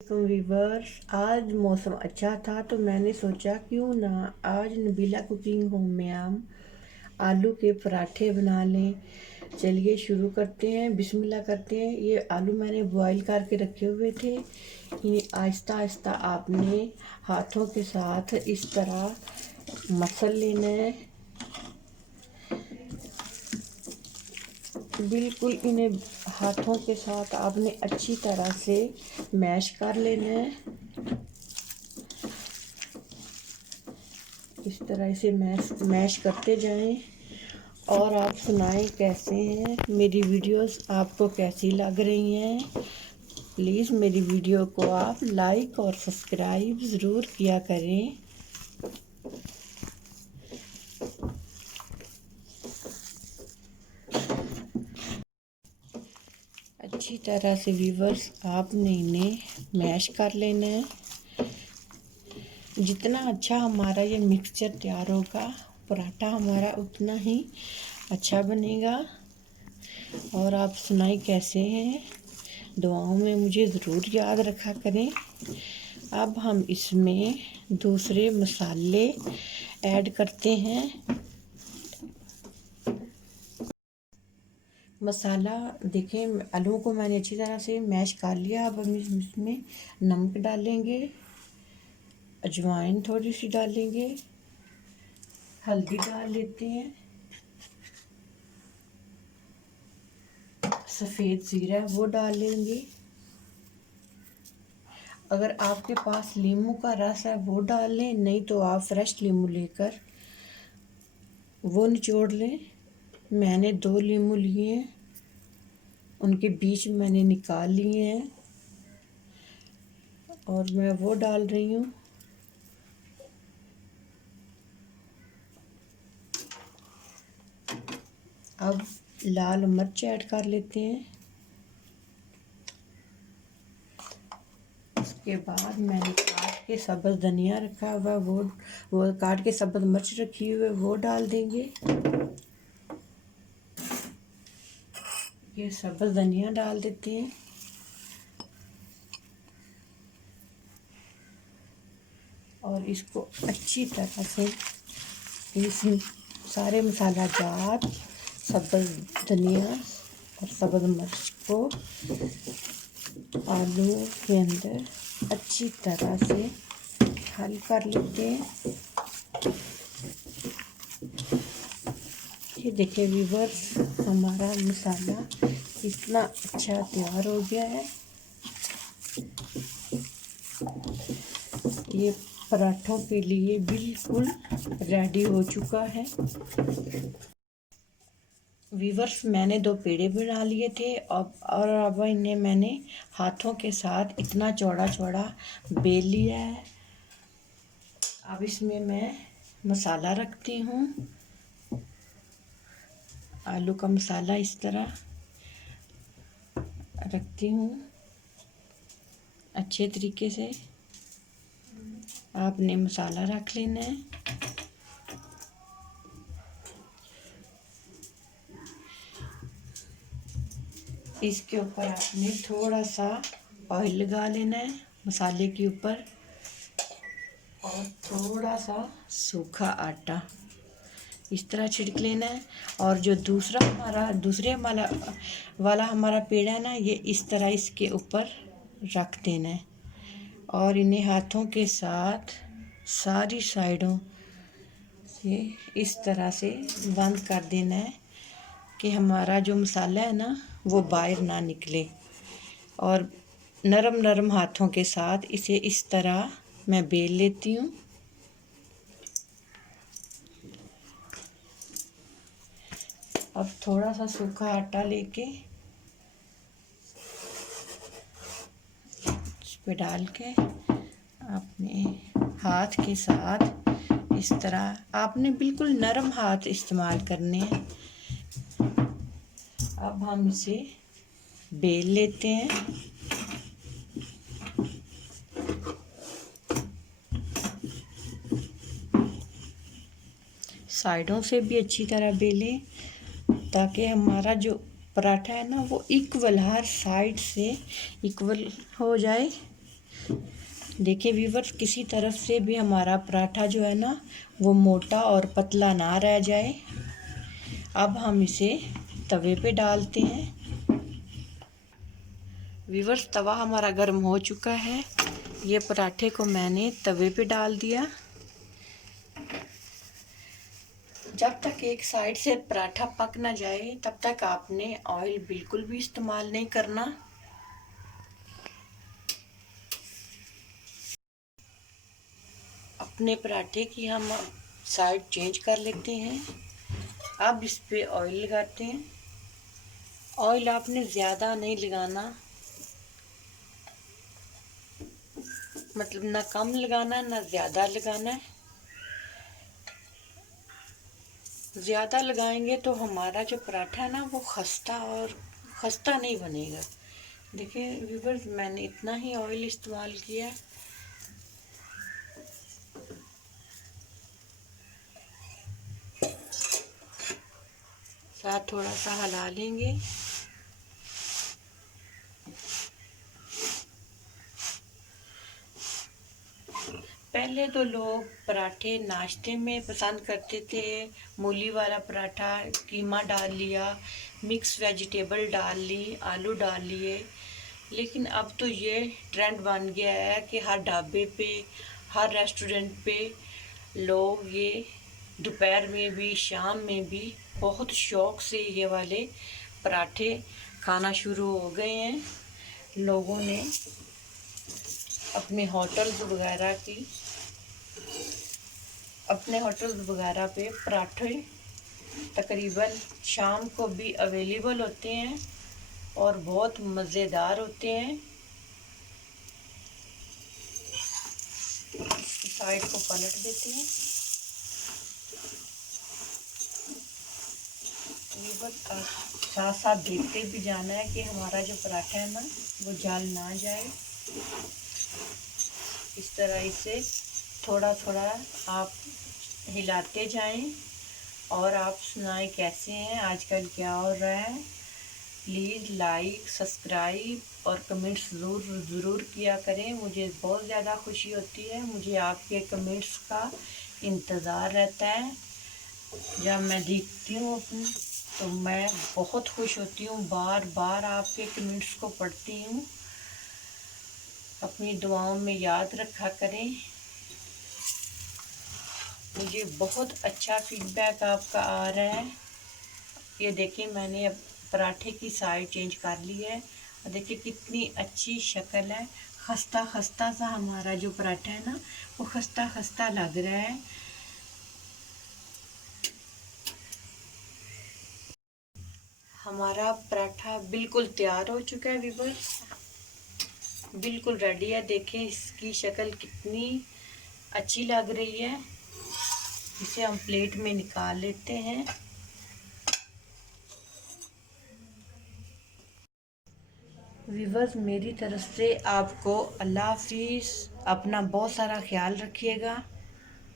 Viewers, आज मौसम अच्छा था तो मैंने सोचा क्यों ना आज नबीला कुकिंग होम में हम आलू के पराठे बना लें। चलिए शुरू करते हैं, बिस्मिल्लाह करते हैं। ये आलू मैंने बॉईल करके रखे हुए थे। ये आहिस्ता आहिस्ता आपने हाथों के साथ इस तरह मसल लेना है। बिल्कुल इन्हें हाथों के साथ आपने अच्छी तरह से मैश कर लेना है। इस तरह से मैश करते जाएं। और आप सुनाएं कैसे हैं, मेरी वीडियोस आपको कैसी लग रही हैं। प्लीज़ मेरी वीडियो को आप लाइक और सब्सक्राइब ज़रूर किया करें। अच्छी तरह से व्यूवर्स आपने इन्हें मैश कर लेना है। जितना अच्छा हमारा ये मिक्सचर तैयार होगा, पराठा हमारा उतना ही अच्छा बनेगा। और आप सुनाई कैसे हैं, दुआओं में मुझे ज़रूर याद रखा करें। अब हम इसमें दूसरे मसाले ऐड करते हैं। मसाला देखें, आलू को मैंने अच्छी तरह से मैश कर लिया। अब हम इसमें नमक डालेंगे, अजवाइन थोड़ी सी डालेंगे, हल्दी डाल लेते हैं, सफ़ेद ज़ीरा वो डाल लेंगे। अगर आपके पास नींबू का रस है वो डाल लें, नहीं तो आप फ्रेश नींबू लेकर वो निचोड़ लें। मैंने 2 नींबू लिए हैं, उनके बीच मैंने निकाल लिए हैं और मैं वो डाल रही हूँ। अब लाल मिर्च ऐड कर लेते हैं। उसके बाद मैंने काट के सब्ज़ धनिया रखा हुआ वो काट के सब्ज़ मिर्च रखी हुई है वो डाल देंगे। ये सब्ज़ धनिया डाल देते हैं और इसको अच्छी तरह से इस सारे मसाला जार सब्ज़ धनिया और सब्ज़ मिर्च को आलू के अंदर अच्छी तरह से हल कर लेते हैं। ये देखिए व्यूवर्स, हमारा मसाला इतना अच्छा तैयार हो गया है। ये पराठों के लिए बिल्कुल रेडी हो चुका है। व्यूवर्स, मैंने 2 पेड़े बना लिए थे और अब इन्हें मैंने हाथों के साथ इतना चौड़ा चौड़ा बेल लिया है। अब इसमें मैं मसाला रखती हूँ। आलू का मसाला इस तरह रखती हूँ अच्छे तरीके से। आपने मसाला रख लेना है। इसके ऊपर आपने थोड़ा सा ऑयल लगा लेना है मसाले के ऊपर और थोड़ा सा सूखा आटा इस तरह छिड़क लेना है। और जो दूसरे वाला हमारा पेड़ा है ना, ये इस तरह इसके ऊपर रख देना है और इन्हें हाथों के साथ सारी साइडों से इस तरह से बंद कर देना है कि हमारा जो मसाला है ना वो बाहर ना निकले। और नरम नरम हाथों के साथ इसे इस तरह मैं बेल लेती हूँ। अब थोड़ा सा सूखा आटा लेके इस पे डाल के अपने हाथ के साथ इस तरह आपने बिल्कुल नरम हाथ इस्तेमाल करने हैं। अब हम इसे बेल लेते हैं। साइडों से भी अच्छी तरह बेलें ताकि हमारा जो पराठा है ना वो इक्वल हर साइड से इक्वल हो जाए। देखिए व्यूअर्स, किसी तरफ से भी हमारा पराठा जो है ना वो मोटा और पतला ना रह जाए। अब हम इसे तवे पे डालते हैं। व्यूअर्स, तवा हमारा गर्म हो चुका है। ये पराठे को मैंने तवे पे डाल दिया। जब तक एक साइड से पराठा पक ना जाए तब तक आपने ऑयल बिल्कुल भी इस्तेमाल नहीं करना। अपने पराठे की हम साइड चेंज कर लेते हैं। अब इस पे ऑयल लगाते हैं। ऑयल आपने ज़्यादा नहीं लगाना, मतलब ना कम लगाना ना ज़्यादा लगाना है। ज़्यादा लगाएंगे तो हमारा जो पराठा है ना वो खस्ता नहीं बनेगा। देखिए व्यूअर्स, मैंने इतना ही ऑयल इस्तेमाल किया। साथ थोड़ा सा हिला लेंगे। पहले तो लोग पराठे नाश्ते में पसंद करते थे। मूली वाला पराठा, कीमा डाल लिया, मिक्स वेजिटेबल डाल ली, आलू डाल लिए। लेकिन अब तो ये ट्रेंड बन गया है कि हर ढाबे पे, हर रेस्टोरेंट पे लोग ये दोपहर में भी शाम में भी बहुत शौक़ से ये वाले पराठे खाना शुरू हो गए हैं। लोगों ने अपने होटल्स वगैरह पे पराठे तकरीबन शाम को भी अवेलेबल होते हैं और बहुत मज़ेदार होते हैं। साइड को पलट देते हैं। ये बस साथ साथ देखते भी जाना है कि हमारा जो पराठा है ना वो जल ना जाए। इस तरह इसे थोड़ा थोड़ा आप हिलाते जाएं। और आप सुनाएं कैसे हैं, आजकल क्या हो रहा है। प्लीज़ लाइक, सब्सक्राइब और कमेंट्स ज़रूर किया करें। मुझे बहुत ज़्यादा खुशी होती है, मुझे आपके कमेंट्स का इंतज़ार रहता है। जब मैं देखती हूँ अपनी तो मैं बहुत खुश होती हूँ, बार बार आपके कमेंट्स को पढ़ती हूँ। अपनी दुआओं में याद रखा करें। मुझे बहुत अच्छा फीडबैक आपका आ रहा है। ये देखिए, मैंने अब पराठे की साइड चेंज कर ली है और देखिए कितनी अच्छी शक्ल है। खस्ता खस्ता सा हमारा जो पराठा है ना वो खस्ता खस्ता लग रहा है। हमारा पराठा बिल्कुल तैयार हो चुका है व्यूअर्स, बिल्कुल रेडी है। देखें इसकी शक्ल कितनी अच्छी लग रही है। इसे हम प्लेट में निकाल लेते हैं। व्यूअर्स, मेरी तरफ से आपको अल्लाह हाफिज़। अपना बहुत सारा ख्याल रखिएगा।